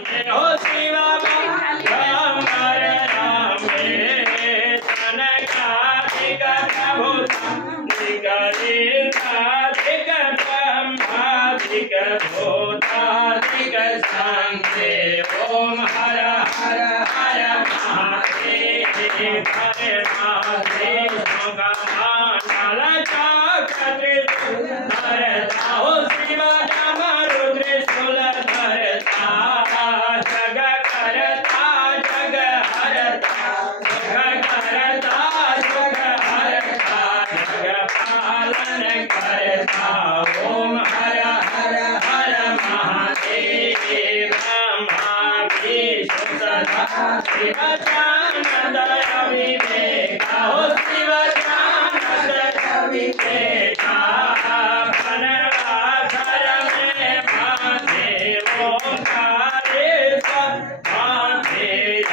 हो शिवा गंगर रामे सनकादिक प्रभु दिगलिंगादिक ब्रह्मादिक भूतादिक शंके ओम हर हर हर महादेव हरे महादेव गमानल चक्र धरता हो शिवा राम रुद्र शूल धरता जग करता जग हरता जग करता जग हरता जग पालन करता ओम हर हर हर महादेव ब्रह्मा विष्णु सदा शिवानंद विवेका हो शिवानंद विवेका बनवाधर में महादेव ओंकारेश्वर महादेव